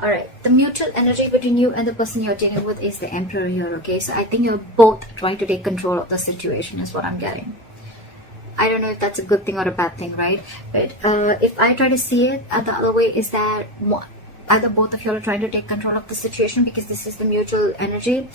All right, the mutual energy between you and the person you're dealing with is the Emperor here, okay? So I think you're both trying to take control of the situation is what I'm getting. I don't know if that's a good thing or a bad thing, right? But if I try to see it the other way, is that either both of you are trying to take control of the situation because this is the mutual energy,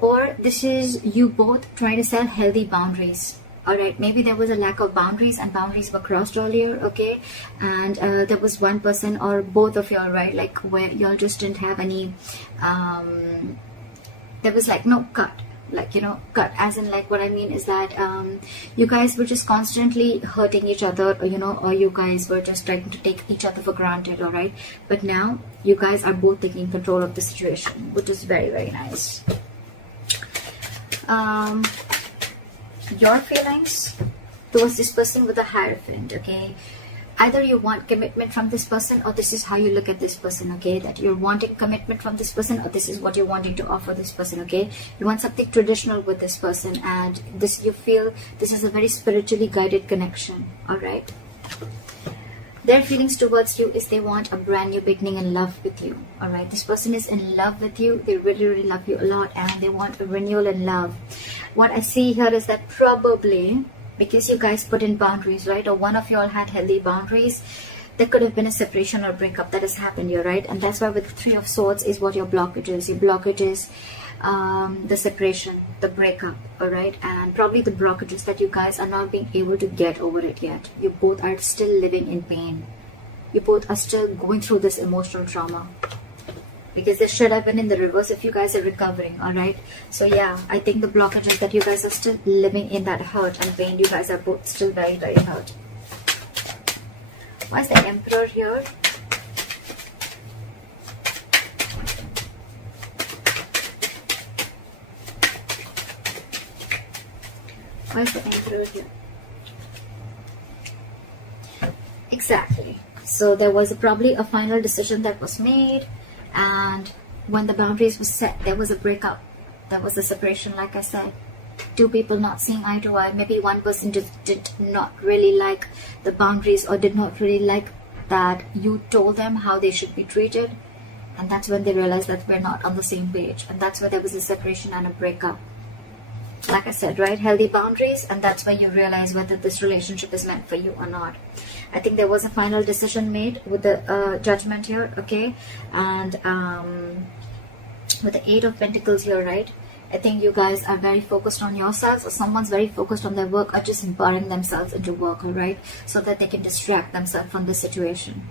or this is you both trying to set healthy boundaries. All right, maybe there was a lack of boundaries and boundaries were crossed earlier, okay? And there was one person or both of y'all, right? Like where y'all just didn't have any, there was like no cut. Like, you know, cut as in, like, what I mean is that you guys were just constantly hurting each other, or, you know, or you guys were just trying to take each other for granted. All right, but now you guys are both taking control of the situation, which is very, very nice. Your feelings towards this person with a Hierophant, okay? Either you want commitment from this person, or this is how you look at this person, okay? That you're wanting commitment from this person, or this is what you're wanting to offer this person, okay? You want something traditional with this person, and this, you feel this is a very spiritually guided connection, all right? Their feelings towards you is they want a brand new beginning in love with you, all right? This person is in love with you. They really, really love you a lot, and they want a renewal in love. What I see here is that probably, because you guys put in boundaries, right? Or one of you all had healthy boundaries, there could have been a separation or breakup that has happened here, right? And that's why with the Three of Swords is what your blockage is. Your blockage is the separation, the breakup, all right? And probably the blockages that you guys are not being able to get over it yet. You both are still living in pain. You both are still going through this emotional trauma. Because this should have been in the reverse if you guys are recovering, all right? So yeah, I think the blockage is that you guys are still living in that hurt and pain. You guys are both still very, very hurt. Why is the Emperor here? Why is the Emperor here? Exactly. So there was probably a final decision that was made. And when the boundaries were set, there was a breakup. There was a separation, like I said. Two people not seeing eye to eye. Maybe one person just did not really like the boundaries, or did not really like that you told them how they should be treated. And that's when they realized that we're not on the same page. And that's where there was a separation and a breakup. Like I said, right? Healthy boundaries. And that's where you realize whether this relationship is meant for you or not. I think there was a final decision made with the Judgment here, okay? And with the Eight of Pentacles here, right? I think you guys are very focused on yourselves, or someone's very focused on their work, or just burying themselves into work, all right? So that they can distract themselves from the situation.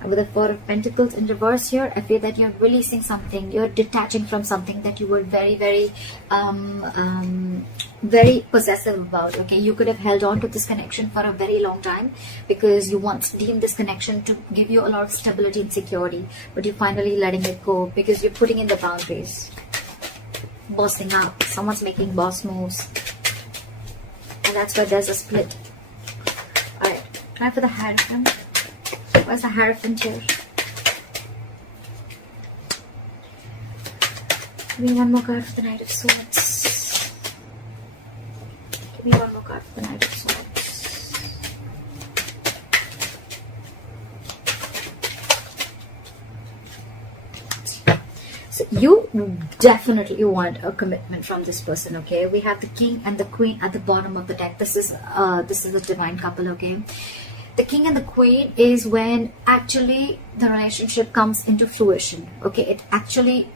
And with the Four of Pentacles in reverse here, I feel that you're releasing something. You're detaching from something that you were very, very, very possessive about, okay? You could have held on to this connection for a very long time because you once deemed this connection to give you a lot of stability and security, but you're finally letting it go because you're putting in the boundaries. Bossing up. Someone's making boss moves. And that's why there's a split. Alright, try for the Hierophant. Where's the Hierophant here? Give me one more card for the Knight of Swords. Give me one more card for the Knight of Swords. So you definitely want a commitment from this person, okay? We have the King and the Queen at the bottom of the deck. This is a divine couple, okay? The King and the Queen is when actually the relationship comes into fruition, okay? It actually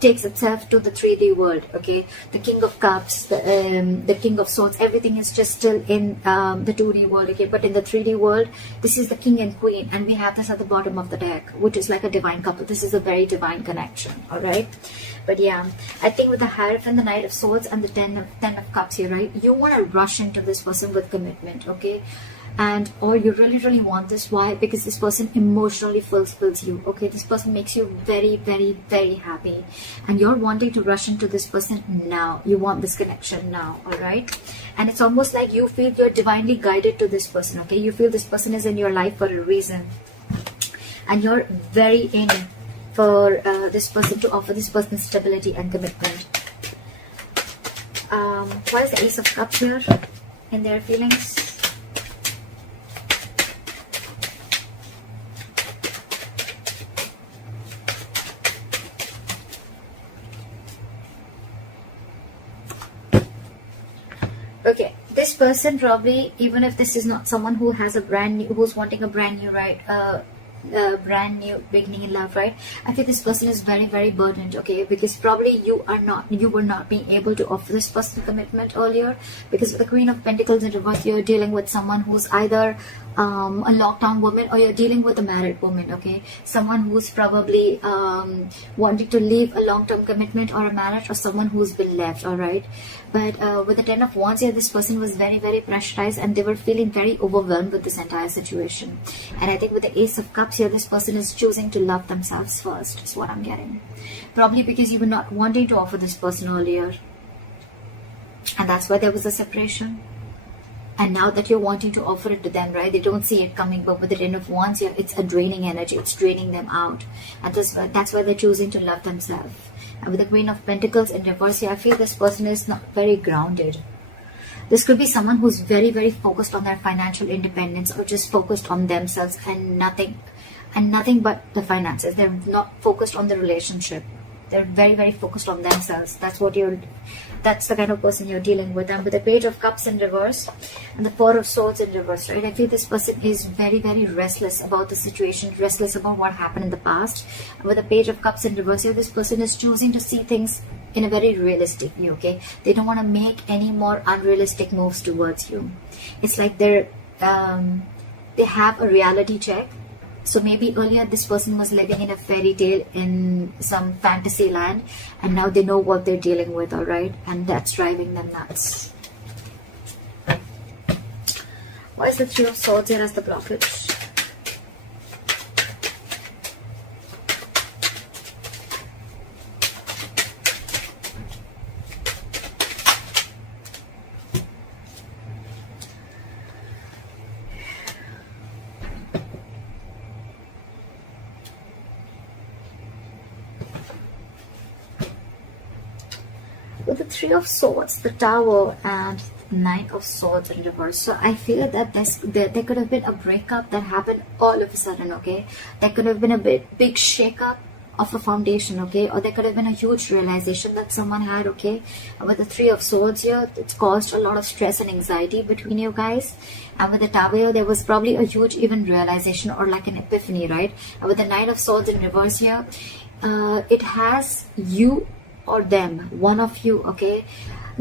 takes itself to the 3D world, okay? The King of Cups, the King of Swords, everything is just still in the 2D world, okay? But in the 3D world, this is the King and Queen, and we have this at the bottom of the deck, which is like a divine couple. This is a very divine connection, all right? But yeah, I think with the Hierophant, the Knight of Swords, and the Ten of Cups here, right? You want to rush into this person with commitment, okay? And or you really, really want this. Why? Because this person emotionally fulfills you, okay? This person makes you very, very, very happy, and you're wanting to rush into this person now. You want this connection now, all right? And it's almost like you feel you're divinely guided to this person, okay? You feel this person is in your life for a reason, and you're very in for this person, to offer this person stability and commitment. Why is the Ace of Cups here in their feelings? person probably, even if this is not someone who has a brand new, who's wanting a brand new, right, brand new beginning in love, right? I feel this person is very, very burdened, okay, because probably you were not being able to offer this person commitment earlier, because with the Queen of Pentacles in reverse, you're dealing with someone who's either a lockdown woman, or you're dealing with a married woman, okay, someone who's probably wanting to leave a long-term commitment or a marriage, or someone who's been left. All right, but with the Ten of Wands here, this person was very, very pressurized, and they were feeling very overwhelmed with this entire situation. And I think with the Ace of Cups here, this person is choosing to love themselves first, is what I'm getting. Probably because you were not wanting to offer this person earlier, and that's why there was a separation. And now that you're wanting to offer it to them, right, they don't see it coming. But with the Ten of Wands here, it's a draining energy, it's draining them out, and that's why they're choosing to love themselves. And with the Queen of Pentacles in reverse here, I feel this person is not very grounded. This could be someone who's very, very focused on their financial independence, or just focused on themselves and nothing but the finances. They're not focused on the relationship. They're very, very focused on themselves. That's the kind of person you're dealing with. And with the Page of Cups in reverse and the Four of Swords in reverse, right, I feel this person is very, very restless about the situation, restless about what happened in the past. And with the Page of Cups in reverse here, this person is choosing to see things in a very realistic view, okay? They don't want to make any more unrealistic moves towards you. It's like they have a reality check. So maybe earlier this person was living in a fairy tale in some fantasy land, and now they know what they're dealing with, all right? And that's driving them nuts. Why is the Three of Swords here as the blockage? With the Three of Swords, the Tower, and Knight of Swords in reverse. So I feel that there could have been a breakup that happened all of a sudden, okay? There could have been a big shake-up of a foundation, okay? Or there could have been a huge realization that someone had, okay? And with the Three of Swords here, it's caused a lot of stress and anxiety between you guys. And with the Tower here, there was probably a huge even realization, or like an epiphany, right? And with the Knight of Swords in reverse here, it has you or them, one of you, okay,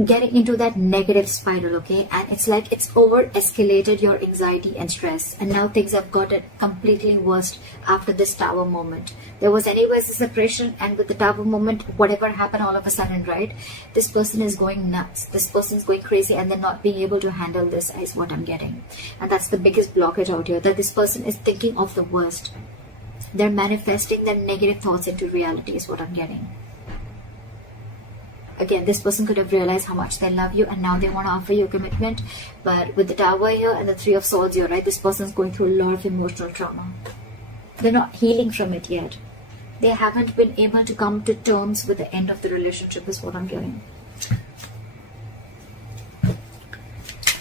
getting into that negative spiral, okay? And it's like it's over escalated your anxiety and stress, and now things have gotten completely worse after this Tower moment. There was anyways a separation, and with the Tower moment, whatever happened all of a sudden, right, this person is going nuts, this person is going crazy, and they're not being able to handle this, is what I'm getting. And that's the biggest blockage out here, that this person is thinking of the worst. They're manifesting their negative thoughts into reality, is what I'm getting. Again, this person could have realized how much they love you, and now they want to offer you a commitment. But with the Tower here and the Three of Swords here, right, this person is going through a lot of emotional trauma. They're not healing from it yet. They haven't been able to come to terms with the end of the relationship, is what I'm getting.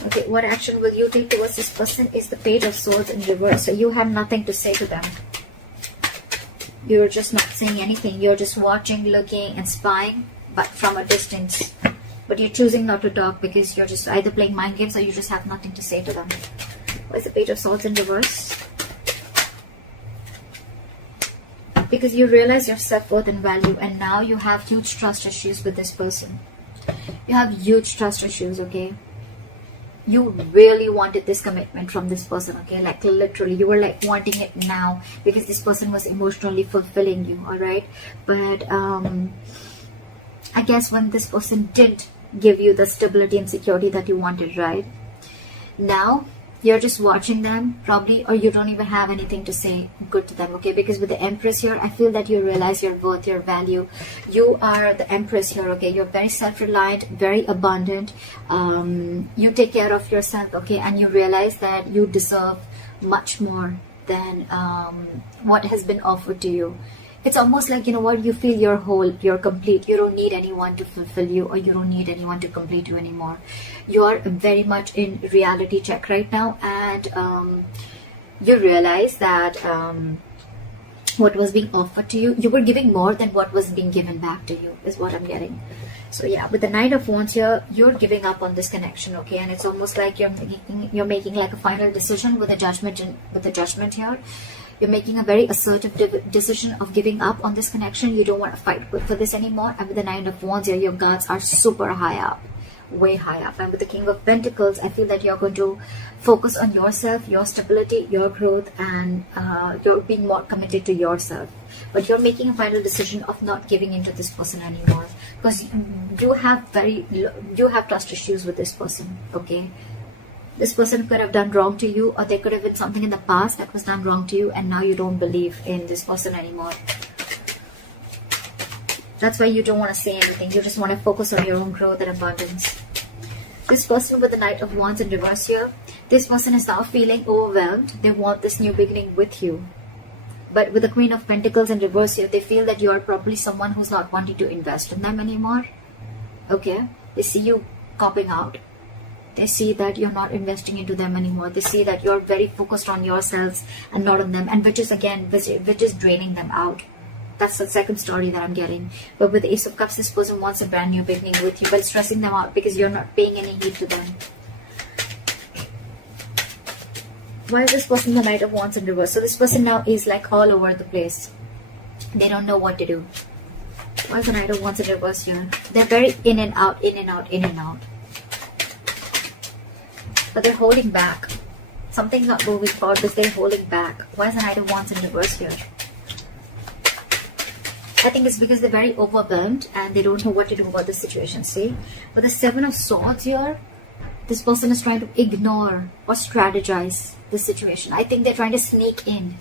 Okay, what action will you take towards this person is the Page of Swords in reverse. So you have nothing to say to them. You're just not saying anything. You're just watching, looking, and spying, but from a distance. But you're choosing not to talk because you're just either playing mind games, or you just have nothing to say to them. Why is the Page of Swords in reverse? Because you realize your self-worth and value, and now you have huge trust issues with this person. You have huge trust issues, okay? You really wanted this commitment from this person, okay? Like literally, you were like wanting it now because this person was emotionally fulfilling you, all right? But I guess when this person didn't give you the stability and security that you wanted, right? Now you're just watching them probably, or you don't even have anything to say good to them, okay? Because with the Empress here, I feel that you realize your worth, your value. You are the Empress here, okay? You're very self-reliant, very abundant. You take care of yourself, okay? And you realize that you deserve much more than what has been offered to you. It's almost like, you know what, you feel you're whole, you're complete. You don't need anyone to fulfill you, or you don't need anyone to complete you anymore. You're very much in reality check right now, and you realize that what was being offered to you. You were giving more than what was being given back to you, is what I'm getting. So yeah, with the Knight of Wands here, you're giving up on this connection, okay? And it's almost like you're making like a final decision with a judgment, with the Judgment here. You're making a very assertive decision of giving up on this connection. You don't want to fight for this anymore. And with the Nine of Wands here, your guards are super high up, way high up. And with the King of Pentacles, I feel that you're going to focus on yourself, your stability, your growth, and you're being more committed to yourself. But you're making a final decision of not giving into this person anymore, because you have trust issues with this person, okay? This person could have done wrong to you, or there could have been something in the past that was done wrong to you, and now you don't believe in this person anymore. That's why you don't want to say anything. You just want to focus on your own growth and abundance. This person with the Knight of Wands in reverse here, this person is now feeling overwhelmed. They want this new beginning with you. But with the Queen of Pentacles in reverse here, they feel that you are probably someone who's not wanting to invest in them anymore. Okay? They see you copping out. They see that you're not investing into them anymore. They see that you're very focused on yourselves and not on them. And which is draining them out. That's the second story that I'm getting. But with the Ace of Cups, this person wants a brand new beginning with you, but stressing them out because you're not paying any heed to them. Why is this person the Knight of Wands in reverse? So this person now is like all over the place. They don't know what to do. Why is the Knight of Wands in reverse here? They're very in and out, in and out, in and out. But they're holding back. Something's not moving forward because they're holding back. Why is the Knight of Wands in reverse here? I think it's because they're very overwhelmed and they don't know what to do about the situation, see? But the Seven of Swords here, this person is trying to ignore or strategize the situation. I think they're trying to sneak in.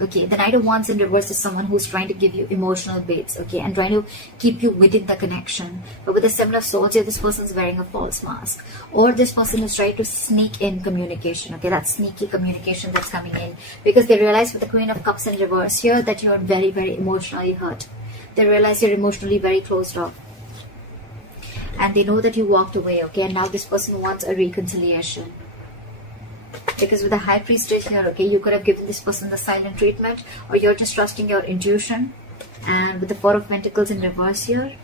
Okay, the Knight of Wands in reverse is someone who's trying to give you emotional baits, okay, and trying to keep you within the connection. But with the Seven of Swords here, this person's wearing a false mask. Or this person is trying to sneak in communication, okay, that sneaky communication that's coming in. Because they realize with the Queen of Cups in reverse here that you're very, very emotionally hurt. They realize you're emotionally very closed off. And they know that you walked away, okay, and now this person wants a reconciliation. Because with the High Priestess here, okay, you could have given this person the silent treatment, or you're just trusting your intuition. And with the Four of Pentacles in reverse here,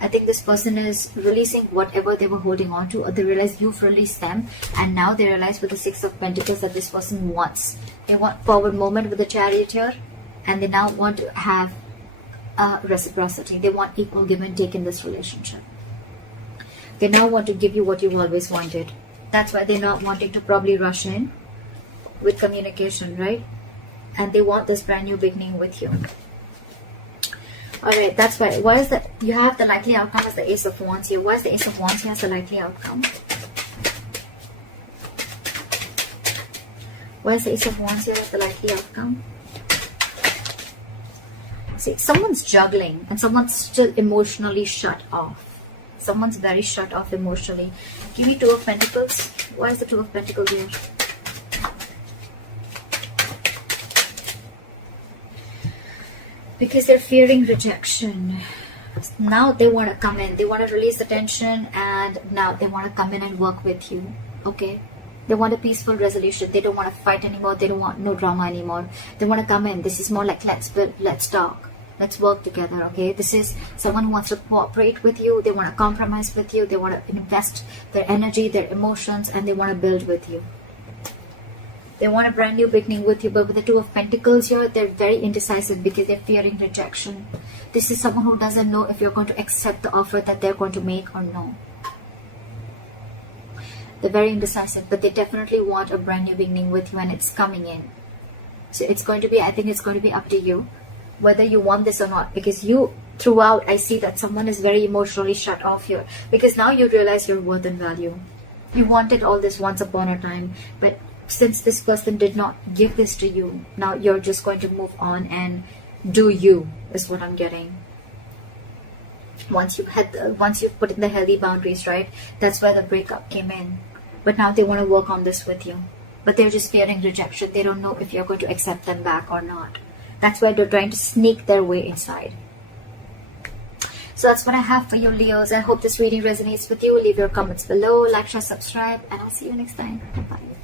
I think this person is releasing whatever they were holding on to, or they realize you've released them, and now they realize with the Six of Pentacles that this person wants. They want forward movement with the Chariot here, and they now want to have reciprocity. They want equal give and take in this relationship. They now want to give you what you've always wanted. That's why they're not wanting to probably rush in with communication, right? And they want this brand new beginning with you. Alright, that's why. Why is that? You have the likely outcome as the Ace of Wands here. Why is the Ace of Wands here as the likely outcome? Why is the Ace of Wands here as the likely outcome? See, someone's juggling and someone's still emotionally shut off. Someone's very shut off emotionally. Give me Two of Pentacles. Why is the Two of Pentacles here? Because they're fearing rejection. Now they want to come in. They want to release the tension, and now they want to come in and work with you. Okay? They want a peaceful resolution. They don't want to fight anymore. They don't want no drama anymore. They want to come in. This is more like let's build, let's talk. Let's work together, okay? This is someone who wants to cooperate with you. They want to compromise with you. They want to invest their energy, their emotions, and they want to build with you. They want a brand new beginning with you. But with the Two of Pentacles here, they're very indecisive because they're fearing rejection. This is someone who doesn't know if you're going to accept the offer that they're going to make or no. They're very indecisive, but they definitely want a brand new beginning with you, and it's coming in. So it's going to be, I think it's going to be up to you whether you want this or not, because you throughout I see that someone is very emotionally shut off here, because now you realize your worth and value. You wanted all this once upon a time, but since this person did not give this to you, now you're just going to move on and do you, is what I'm getting. Once you've put in the healthy boundaries, right? That's why the breakup came in. But now they want to work on this with you, but they're just fearing rejection. They don't know if you're going to accept them back or not. That's why they're trying to sneak their way inside. So that's what I have for you, Leos. I hope this reading resonates with you. Leave your comments below, like, share, subscribe, and I'll see you next time. Bye.